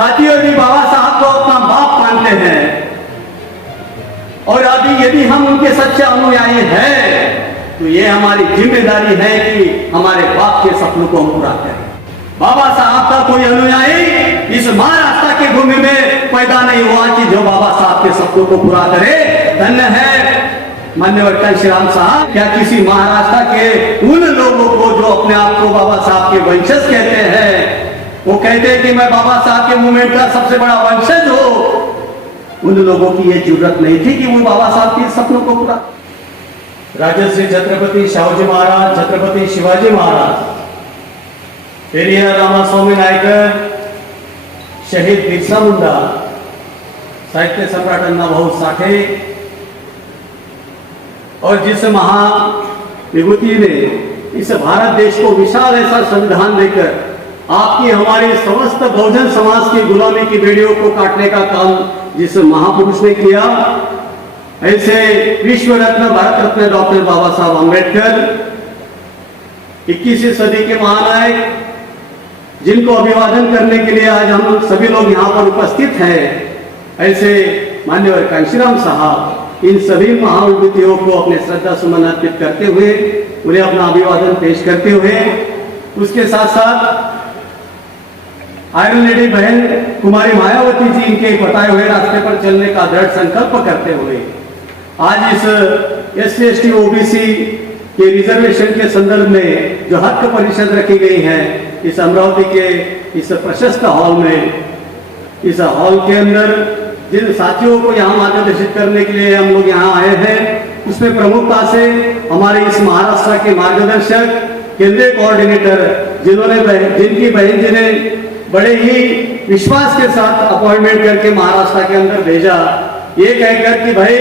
साथियों, यदि बाबा साहब को अपना बाप मानते हैं और अभी यदि हम उनके सच्चे अनुयायी हैं, तो ये हमारी जिम्मेदारी है कि हमारे बाप के सपनों को हम पूरा करें। बाबा साहब का कोई अनुयायी इस महाराष्ट्र के भूमि में पैदा नहीं हुआ कि जो बाबा साहब के सपनों को पूरा करे। धन्य है मान्यवर कांशीराम साहब। क्या किसी महाराष्ट्र के उन लोगों को जो अपने आप को बाबा साहब के वंशज कहते हैं, वो कहते हैं कि मैं बाबा साहब के मूवमेंट का सबसे बड़ा वंशज हूं, उन लोगों की यह जरूरत नहीं थी कि वो बाबा साहब के सपनों को पूरा। राजश्री छत्रपति शाहूजी महाराज, छत्रपति शिवाजी महाराज, पेरियार रामास्वामी नायकर, शहीद बिरसा मुंडा, साहित्य सम्राट अण्णा भाऊ साठे और जिस महाविभूति ने इस भारत देश को विशाल ऐसा संविधान देकर आपकी हमारी समस्त बहुजन समाज की गुलामी की बेड़ियों को काटने का काम जिस महापुरुष ने किया, ऐसे विश्व रत्न भारत रत्न डॉक्टर बाबा साहब अम्बेडकर, 21वीं सदी के महानायक, जिनको अभिवादन करने के लिए आज हम सभी लोग यहाँ पर उपस्थित हैं, ऐसे मान्यवर कांशीराम साहब, इन सभी महाविभूतियों को अपने श्रद्धा सुमन अर्पित करते हुए उन्हें अपना अभिवादन पेश करते हुए, उसके साथ साथ आयरन लेडी बहन कुमारी मायावती जी इनके बताए हुए रास्ते पर चलने का दृढ़ संकल्प करते हुए आज इस SC/ST OBC के रिजर्वेशन के संदर्भ में जो हक परिषद रखी गई है, इस अमरावती के इस प्रशस्त हॉल में, इस हॉल के अंदर जिन साथियों को यहाँ मार्गदर्शित करने के लिए हम लोग यहाँ आए हैं, उसमें प्रमुखता से हमारे इस महाराष्ट्र के मार्गदर्शक, केंद्रीय कोऑर्डिनेटर, जिनकी बहन जी ने बड़े ही विश्वास के साथ अपॉइंटमेंट करके महाराष्ट्र के अंदर भेजा, ये कहकर कि भाई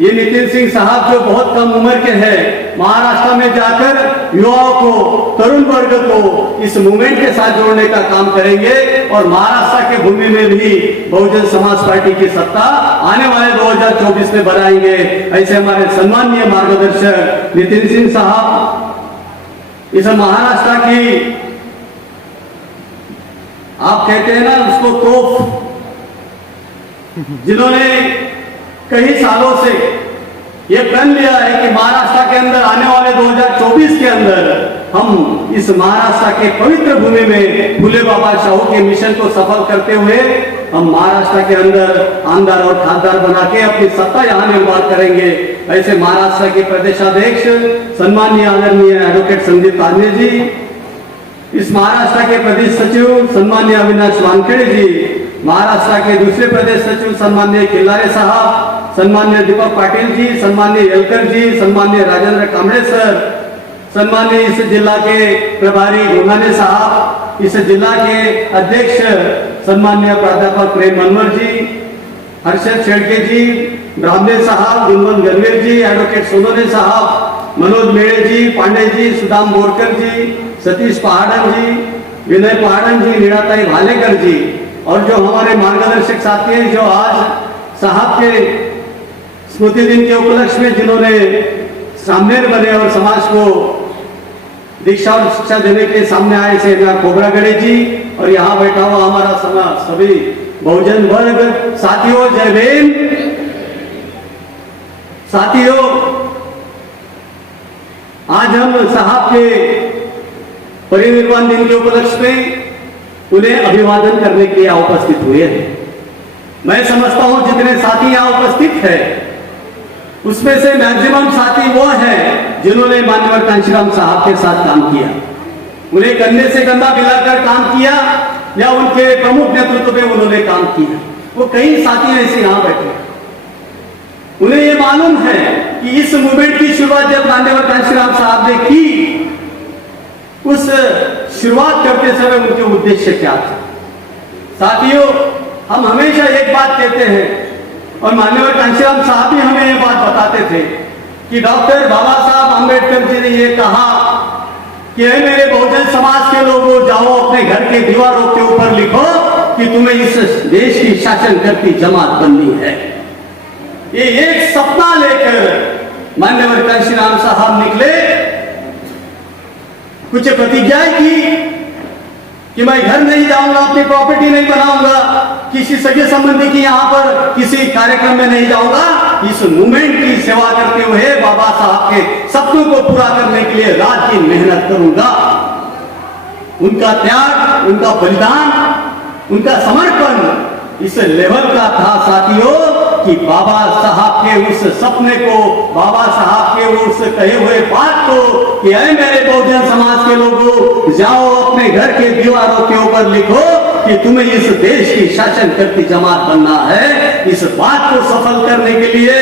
ये नितिन सिंह साहब जो बहुत कम उम्र के हैं, महाराष्ट्र में जाकर युवाओं को, तरुण वर्ग को इस मूवमेंट के साथ जोड़ने का काम करेंगे और महाराष्ट्र के भूमि में भी बहुजन समाज पार्टी की सत्ता आने वाले 2024 में बनाएंगे। ऐसे हमारे सम्माननीय मार्गदर्शक नितिन सिंह साहब इस महाराष्ट्र की, आप कहते हैं ना उसको तोफ, जिन्होंने कई सालों से ये प्रण लिया है कि महाराष्ट्र के अंदर आने वाले 2024 के अंदर हम इस महाराष्ट्र के पवित्र भूमि में फूले बाबा शाहू के मिशन को सफल करते हुए हम महाराष्ट्र के अंदर आमदार और खासदार बना के अपनी सत्ता यहाँ निर्माण करेंगे। ऐसे महाराष्ट्र के प्रदेशाध्यक्ष सम्माननीय आदरणीय एडवोकेट संदीप तांबे जी, इस महाराष्ट्र के प्रदेश सचिव सम्माननीय अविनाश वानखेड़े जी, महाराष्ट्र के दूसरे प्रदेश सचिव सम्माननीय खिल्लारे साहब, सम्माननीय दीपक पाटिल जी, सम्माननीय येलकर जी, सम्माननीय राजेंद्र कांबळे सर, सम्माननीय इस जिला के प्रभारी गोगाने साहब, इस जिला के अध्यक्ष सम्माननीय प्राध्यापक प्रेम मनवर जी, हर्षद शेड़के जी, ब्राह्मणे साहब, गुणवंत गणवीर जी, एडवोकेट सोनोने साहब, मनोज मेड़े जी, पांडे जी, सुदाम बोरकर जी, सतीश पहाड़न जी, विनय पहाड़न जी, नीड़ाताई भालेकर जी और जो हमारे मार्गदर्शक साथी हैं जो आज साहब के स्मृति दिन के उपलक्ष्य में जिन्होंने सामनेर बने और समाज को दीक्षा और शिक्षा देने के सामने आए, से कोबरागढ़े जी और यहाँ बैठा हुआ हमारा समाज सभी बहुजन वर्ग साथियों, जय भीम। साथियों, आज हम साहब के परिनिर्वाण दिन के उपलक्ष्य में उन्हें अभिवादन करने के लिए उपस्थित हुए हैं। मैं समझता हूं जितने साथी यहाँ उपस्थित हैं, उसमें से मैक्सिमम साथी वो हैं जिन्होंने मान्यवर कांशीराम साहब के साथ काम किया, उन्हें कंधे से कंधा मिलाकर काम किया या उनके प्रमुख नेतृत्व में उन्होंने काम किया। वो कई साथी ऐसे यहाँ बैठे, उन्हें ये मालूम है कि इस मूवमेंट की शुरुआत जब मान्यवर कांशीराम साहब ने की, उस शुरुआत करते समय उनके उद्देश्य क्या थे। साथियों, हम हमेशा एक बात कहते हैं और मान्यवर कांशीराम साहब भी हमें ये बात बताते थे कि डॉक्टर बाबा साहब अम्बेडकर जी ने ये कहा कि मेरे बहुजन समाज के लोगों, जाओ अपने घर के दीवारों के ऊपर लिखो कि तुम्हें इस देश की शासन करती जमात बननी है। ये एक सपना लेकर मान्यवर कांशीराम साहब निकले, कुछ प्रतिज्ञाएं की कि मैं घर नहीं जाऊंगा, अपनी प्रॉपर्टी नहीं बनाऊंगा, किसी सगे संबंधी की यहाँ पर किसी कार्यक्रम में नहीं जाऊंगा। इस मूवमेंट की सेवा करते हुए बाबा साहब के सपनों को पूरा करने के लिए रात दिन मेहनत करूंगा। उनका त्याग, उनका बलिदान, उनका समर्पण इस लेवल का था साथियों कि बाबा साहब के उस सपने को, बाबा साहब के उस कहे हुए बात को कि ऐ मेरे बहुजन समाज के लोगों, जाओ अपने घर के दीवारों के ऊपर लिखो कि तुम्हें इस देश की शासन करती जमात बनना है। इस बात को सफल करने के लिए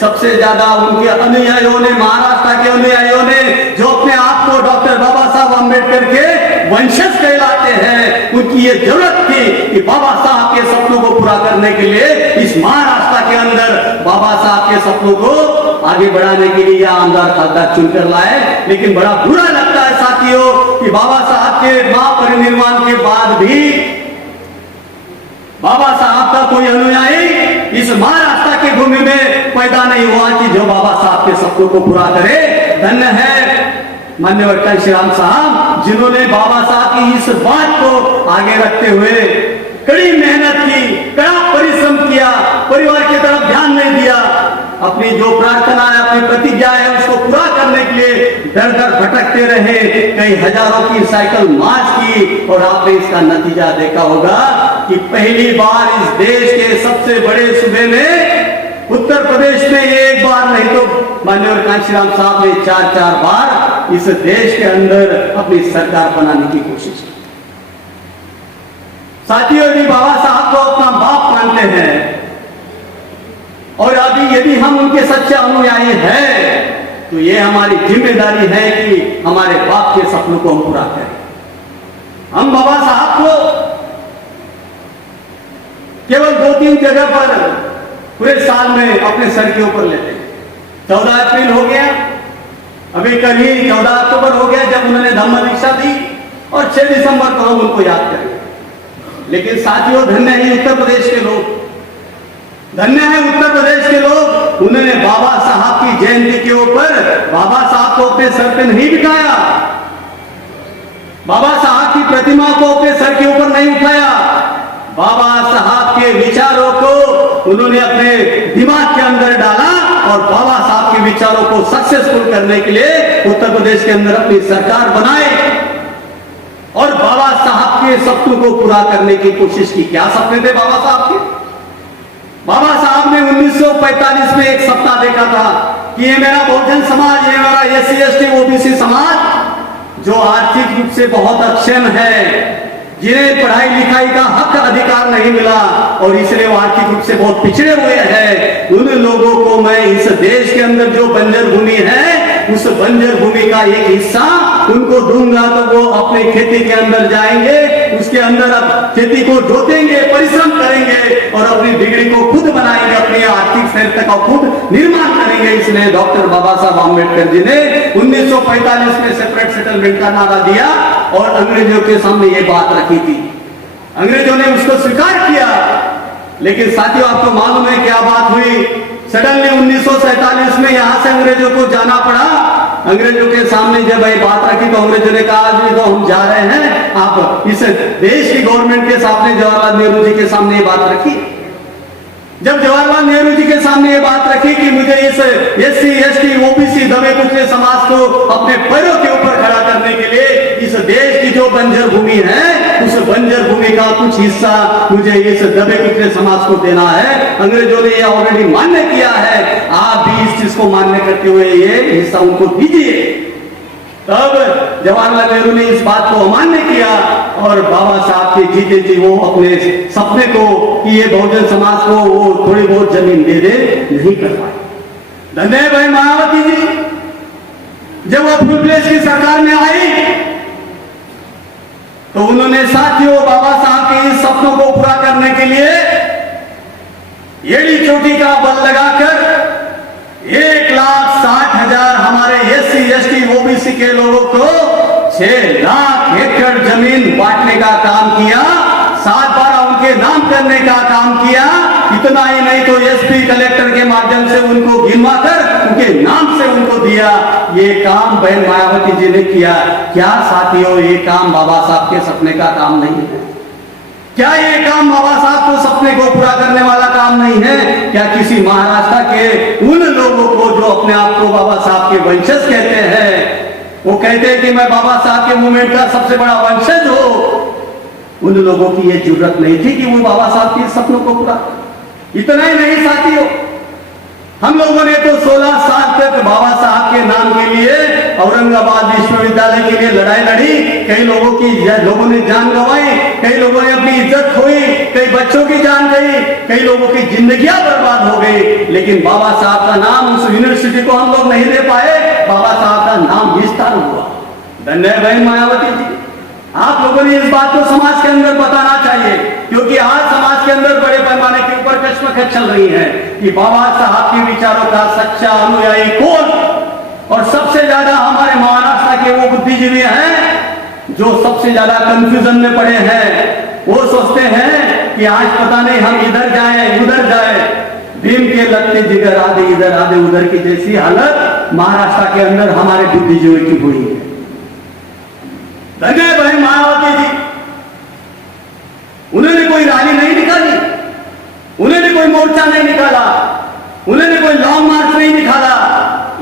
सबसे ज्यादा उनके अनुयायियों ने, महाराष्ट्र के अनुयायियों ने, जो अपने आप को डॉक्टर बाबा साहब अम्बेडकर के वंशज कहलाते हैं, उनकी ये जरूरत थी कि बाबा साहब के सपनों को पूरा करने के लिए इस महाराष्ट्र के अंदर बाबा साहब के सपनों को आगे बढ़ाने के लिए आमदार खासदार चुनकर लाए। लेकिन बड़ा बुरा लगता है साथियों कि बाबा साहब के महापरिनिर्वाण के बाद भी बाबा साहब का कोई अनुयायी इस महाराष्ट्र की भूमि में पैदा नहीं हुआ कि जो बाबा साहब के सपनों को पूरा करे। धन्य है मान्यवर कांशीराम साहब, जिन्होंने बाबा साहब की इस बात को आगे रखते हुए कड़ी मेहनत की, कड़ा परिश्रम किया, परिवार की तरफ ध्यान नहीं दिया, अपनी जो प्रार्थना है, अपनी प्रतिज्ञा है, उसको पूरा करने के लिए दर दर भटकते रहे, कई हजारों की साइकिल मार्च की। और आपने इसका नतीजा देखा होगा कि पहली बार इस देश के सबसे बड़े सूबे में, उत्तर प्रदेश में एक बार नहीं तो माननीय कांशीराम साहब ने 4-4 बार इस देश के अंदर अपनी सरकार बनाने की कोशिश की। साथियों, यदि बाबा साहब को अपना बाप मानते हैं और अभी यदि हम उनके सच्चे अनुयायी हैं, तो ये हमारी जिम्मेदारी है कि हमारे बाप के सपनों को हम पूरा करें। हम बाबा साहब को केवल 2-3 जगह पर पूरे साल में अपने सर के ऊपर लेते हैं। 14 अप्रैल हो गया, अभी कल ही 14 अक्टूबर हो गया जब उन्होंने धम्म दीक्षा दी, और 6 दिसंबर को हम उनको याद करेंगे। लेकिन साथियों, धन्य है उत्तर प्रदेश के लोग, धन्य है उत्तर प्रदेश के लोग, उन्होंने बाबा साहब की जयंती के ऊपर बाबा साहब को अपने सर पे नहीं बिठाया, बाबा साहब की प्रतिमा को अपने सर के ऊपर नहीं उठाया। बाबा साहब के विचारों को उन्होंने अपने दिमाग के अंदर डाला और बाबा साहब के विचारों को सक्सेसफुल करने के लिए उत्तर प्रदेश के अंदर अपनी सरकार बनाई और बाबा साहब के सपनों को पूरा करने की कोशिश की। क्या सपने थे बाबा साहब के? बाबा साहब ने 1945 में एक सपना देखा था कि ये मेरा बहुजन समाज, ये मेरा SC ST OBC समाज जो आर्थिक रूप से बहुत अक्षम है, जिन्हें पढ़ाई लिखाई का हक अधिकार नहीं मिला और इसलिए वो आर्थिक रूप से बहुत पिछड़े हुए हैं, उन लोगों को मैं इस देश के अंदर जो बंजर भूमि है, उस बंजर भूमि का एक हिस्सा उनको दूंगा तो वो अपने खेती के अंदर जाएंगे, उसके अंदर अब खेती को जोतेंगे, परिश्रम करेंगे और अपनी डिग्री को खुद बनाएंगे, अपनी आर्थिक स्थिरता का खुद निर्माण करेंगे। इसलिए डॉक्टर बाबा साहब आम्बेडकर जी ने 1945 में सेपरेट सेटलमेंट का नारा दिया और अंग्रेजों के सामने ये बात रखी थी। अंग्रेजों ने उसको स्वीकार किया, लेकिन साथियों आपको मालूम है क्या बात हुई? सडनली 1947 में यहां से अंग्रेजों को जाना पड़ा। अंग्रेजों के सामने जब ये बात रखी तो अंग्रेजों ने कहा आज भी तो हम जा रहे हैं, आप इस देश की गवर्नमेंट के सामने, जवाहरलाल नेहरू जी के सामने ये बात रखी। जब जवाहरलाल नेहरू जी के सामने ये बात रखी कि मुझे इस SC ST OBC दबे कुचले समाज को अपने पैरों के ऊपर खड़ा करने के लिए इस देश की जो बंजर भूमि है, उस बंजर भूमि का कुछ हिस्सा मुझे इस दबे कुचले समाज को देना है। अंग्रेजों ने ये ऑलरेडी मान्य किया है, आप भी इस चीज को मान्य करते हुए ये हिस्सा उनको दीजिए। तब जवाहरलाल नेहरू ने इस बात को अमान्य किया और बाबा साहब के जीते जी वो अपने सपने को कि ये बहुजन समाज को वो थोड़ी बहुत जमीन दे दे नहीं कर पाए। धन्य भाई मायावती जी, जब वो फुल प्लेस की सरकार में आई तो उन्होंने साथियों बाबा साहब के इस सपनों को पूरा करने के लिए एड़ी चोटी का बल लगाकर 1,60,000 हमारे SC ST OBC के लोगों को 6 लाख एकड़ जमीन बांटने का काम किया। 7 बार उनके के नाम करने का काम किया। इतना ही नहीं तो एसपी कलेक्टर के माध्यम से उनको गिनवा कर उनके नाम से उनको दिया। ये काम बहन मायावती जी ने किया। क्या साथियों, ये काम बाबा साहब के सपने का काम नहीं है? क्या ये काम बाबा साहब को सपने को पूरा करने वाला काम नहीं है? क्या किसी महाराष्ट्र के उन लोगों को जो अपने आप को बाबा साहब के वंशज कहते हैं, वो कहते हैं कि मैं बाबा साहब के मूवमेंट का सबसे बड़ा वंशज हूं, उन लोगों की ये जरूरत नहीं थी कि वो बाबा साहब के सपनों को पूरा। इतना ही नहीं साथियों, हम लोगों ने तो 16 साल तक बाबा साहब के नाम के लिए औरंगाबाद विश्वविद्यालय के लिए लड़ाई लड़ी। कई लोगों ने जान गंवाई, कई लोगों ने अपनी इज्जत खोई, कई बच्चों की जान गई, कई लोगों की जिंदगियां बर्बाद हो गई। लेकिन बाबा साहब का नाम उस यूनिवर्सिटी को हम लोग नहीं दे पाए। बाबा साहब का नाम विस्तार हुआ। धन्यवाद बहन मायावती जी, आप लोगों ने इस बात को समाज के अंदर बताना चाहिए, क्योंकि आज समाज के अंदर बड़े पैमाने के ऊपर कश्मकश चल रही है कि बाबा साहब के विचारों का सच्चा अनुयायी कौन। और सबसे ज्यादा हमारे महाराष्ट्र के वो बुद्धिजीवी हैं जो सबसे ज्यादा कंफ्यूजन में पड़े हैं। वो सोचते हैं कि आज पता नहीं हम इधर जाए उधर जाए, भीम के लगते जिगर आधे इधर आधे उधर की जैसी हालत महाराष्ट्र के अंदर हमारे बुद्धिजीवी की हुई है। धन्यवाद बहन मायावती जी, उन्होंने कोई रैली नहीं निकाली, उन्होंने कोई मोर्चा नहीं निकाला, उन्होंने कोई लॉन्ग मार्च नहीं निकाला।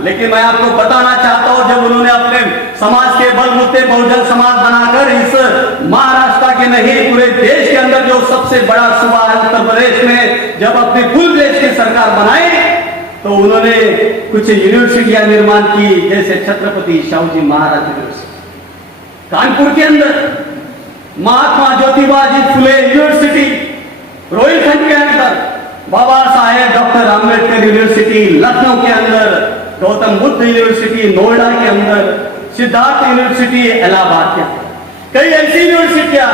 लेकिन मैं आपको बताना चाहता हूं, जब उन्होंने अपने समाज के बलबूते बहुजन समाज बनाकर इस महाराष्ट्र के नहीं पूरे देश के अंदर जो सबसे बड़ा सूबा है उत्तर प्रदेश में, जब अपने कुल देश की सरकार बनाई तो उन्होंने कुछ यूनिवर्सिटियां निर्माण की, जैसे छत्रपति शिवाजी महाराज यूनिवर्सिटी कानपुर के अंदर, महात्मा ज्योतिबा जी फुले यूनिवर्सिटी रोहिलखंड के अंदर, बाबा साहेब डॉक्टर आंबेडकर यूनिवर्सिटी लखनऊ के अंदर, गौतम बुद्ध यूनिवर्सिटी नोएडा के अंदर, सिद्धार्थ यूनिवर्सिटी इलाहाबाद के अंदर, कई ऐसी यूनिवर्सिटियां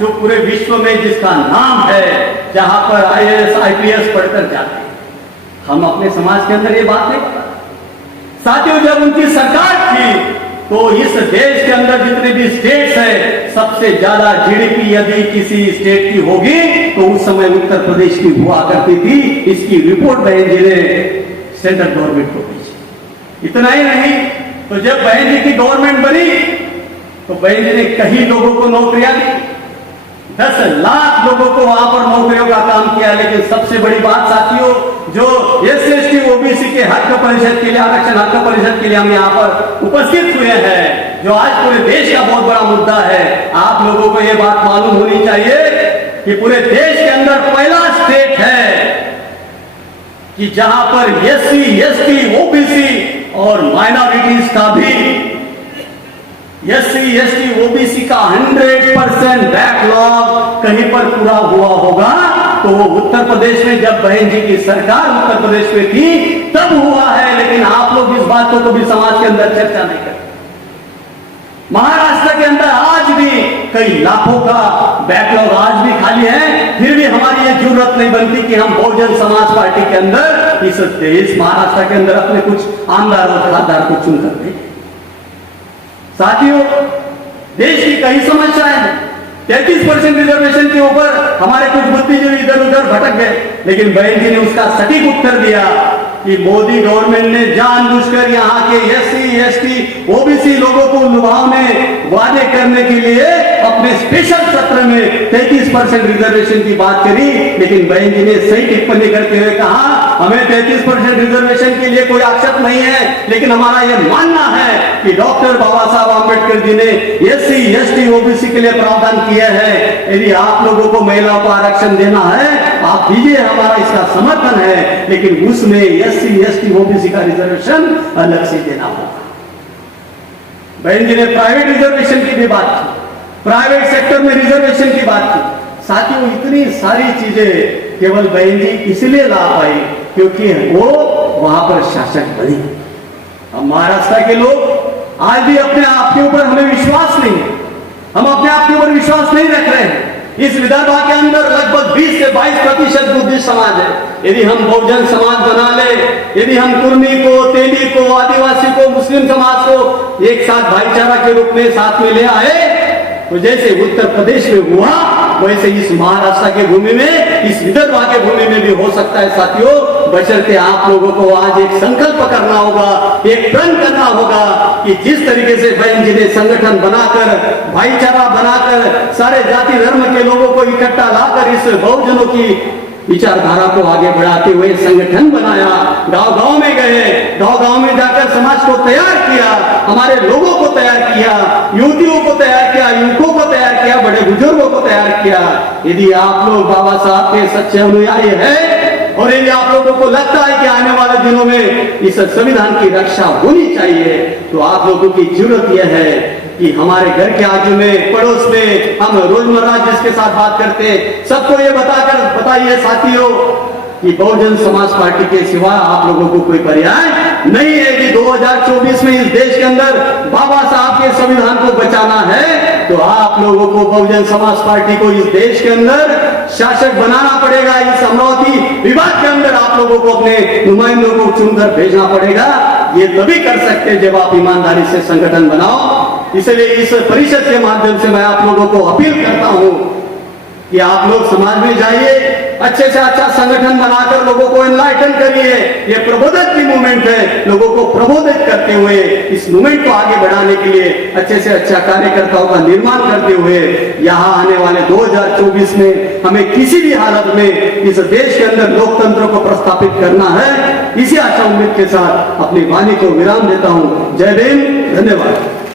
जो पूरे विश्व में जिसका नाम है, जहां पर IAS IPS पढ़कर जाते हैं। हम अपने समाज के अंदर ये बात नहीं पता। साथियों, जब उनकी सरकार थी तो इस देश के अंदर जितने भी स्टेट्स हैं, सबसे ज्यादा GDP यदि किसी स्टेट की होगी तो उस समय उत्तर प्रदेश की हुआ करती थी। इसकी रिपोर्ट बहन जी ने सेंट्रल गवर्नमेंट को भेजी। इतना ही नहीं तो जब बहन जी की गवर्नमेंट बनी तो बहन जी ने कई लोगों को नौकरियां दी, 10 लाख लोगों को वहां पर नौकरियों का काम किया। लेकिन सबसे बड़ी बात साथियों, जो SC ST OBC के हक परिषद के लिए, आरक्षण हक परिषद के लिए हम यहाँ पर उपस्थित हुए हैं, जो आज पूरे देश का बहुत बड़ा मुद्दा है। आप लोगों को यह बात मालूम होनी चाहिए कि पूरे देश के अंदर पहला स्टेट है कि जहां पर SC ST OBC और माइनॉरिटीज का भी SC ST OBC का 100% बैकलॉग कहीं पर पूरा हुआ होगा तो वो उत्तर प्रदेश में, जब बहन जी की सरकार उत्तर प्रदेश में थी तब हुआ है। लेकिन आप लोग इस बात को कभी समाज के अंदर चर्चा नहीं करते। महाराष्ट्र के अंदर आज भी कई लाखों का बैकलॉग आज भी खाली है, फिर भी हमारी ये जरूरत नहीं बनती कि हम बहुजन समाज पार्टी के अंदर इस महाराष्ट्र के अंदर अपने कुछ आमदार और खासदार को चुन कर दें। साथियों, देश की कई समस्याएं हैं। 33% रिजर्वेशन के ऊपर हमारे कुछ बुद्धिजीवी इधर उधर भटक गए, लेकिन बहन जी ने उसका सटीक उत्तर दिया कि मोदी गवर्नमेंट ने जानबूझकर यहाँ के SC ST OBC लोगों को लुभावने वादे करने के लिए अपने स्पेशल सत्र में 33% रिजर्वेशन की बात करी। लेकिन बहन जी ने सही टिप्पणी करते हुए कहा, हमें 33% रिजर्वेशन के लिए कोई आक्षेप नहीं है, लेकिन हमारा यह मानना है कि डॉक्टर बाबा साहब आंबेडकर जी ने SC ST OBC के लिए प्रावधान किया है। यदि आप लोगों को महिलाओं को आरक्षण देना है आप दीजिए, हमारा इसका समर्थन है, लेकिन उसमें SC ST OBC का रिजर्वेशन अलग से देना होगा। बहन जी ने प्राइवेट रिजर्वेशन की भी बात की, प्राइवेट सेक्टर में रिजर्वेशन की बात की। साथियों, इतनी सारी चीजें केवल बहन जी इसलिए ला पाई क्योंकि वो वहां पर शासक बनी। हम महाराष्ट्र के लोग आज भी अपने आप के ऊपर हमें विश्वास नहीं है, हम अपने आप के ऊपर विश्वास नहीं रख रहे हैं। इस विदर्भ के अंदर लगभग 20 से 22% बुद्धिस्ट समाज है। यदि हम बहुजन समाज बना ले, यदि हम कुर्मी को, तेली को, आदिवासी को, मुस्लिम समाज को एक साथ भाईचारा के रूप में साथ में ले आए, तो जैसे उत्तर प्रदेश में हुआ वैसे इस महाराष्ट्र के भूमि में, इस विदर्भ के भूमि में भी हो सकता है साथियों, बशर्ते आप लोगों को आज एक संकल्प करना होगा, एक प्रण करना होगा कि जिस तरीके से बहन जी ने संगठन बनाकर, भाईचारा बनाकर, सारे जाति धर्म के लोगों को इकट्ठा लाकर इस बहुजनों की विचारधारा को आगे बढ़ाते हुए संगठन बनाया, गांव गांव में गए, गांव गांव में जाकर समाज को तैयार किया, हमारे लोगों को तैयार किया, युवतियों को तैयार किया, युवकों को तैयार किया, बड़े बुजुर्गों को तैयार किया। यदि आप लोग बाबा साहब के सच्चे अनुयायी हैं और यदि आप लोगों को लगता है कि आने वाले दिनों में इस संविधान की रक्षा होनी चाहिए, तो आप लोगों की जरूरत यह है कि हमारे घर के आजू में, पड़ोस में, हम रोजमर्रा जिसके साथ बात करते सबको ये बताइए साथियों कि बहुजन समाज पार्टी के सिवा आप लोगों को कोई पर्याय नहीं है। कि 2024 में इस देश के अंदर बाबा साहब के संविधान को बचाना है तो आप लोगों को बहुजन समाज पार्टी को इस देश के अंदर शासक बनाना पड़ेगा। इस अमरावती विभाग के अंदर आप लोगों को अपने नुमाइंदों को चुनकर भेजना पड़ेगा। ये तभी कर सकते जब आप ईमानदारी से संगठन बनाओ। इसलिए इस परिषद के माध्यम से मैं आप लोगों को अपील करता हूं कि आप लोग समाज में जाइए, अच्छे से अच्छा संगठन बनाकर लोगों को एनलाइटन करिए। ये प्रबोधक की मूवमेंट है, लोगों को प्रबोधित करते हुए इस मूवमेंट को आगे बढ़ाने के लिए अच्छे से अच्छा कार्यकर्ताओं का निर्माण करते हुए यहाँ आने वाले 2024 में हमें किसी भी हालत में इस देश के अंदर लोकतंत्र को प्रस्थापित करना है। इसी आशा उम्मीद के साथ अपनी वाणी को विराम देता हूँ। जय भीम, धन्यवाद।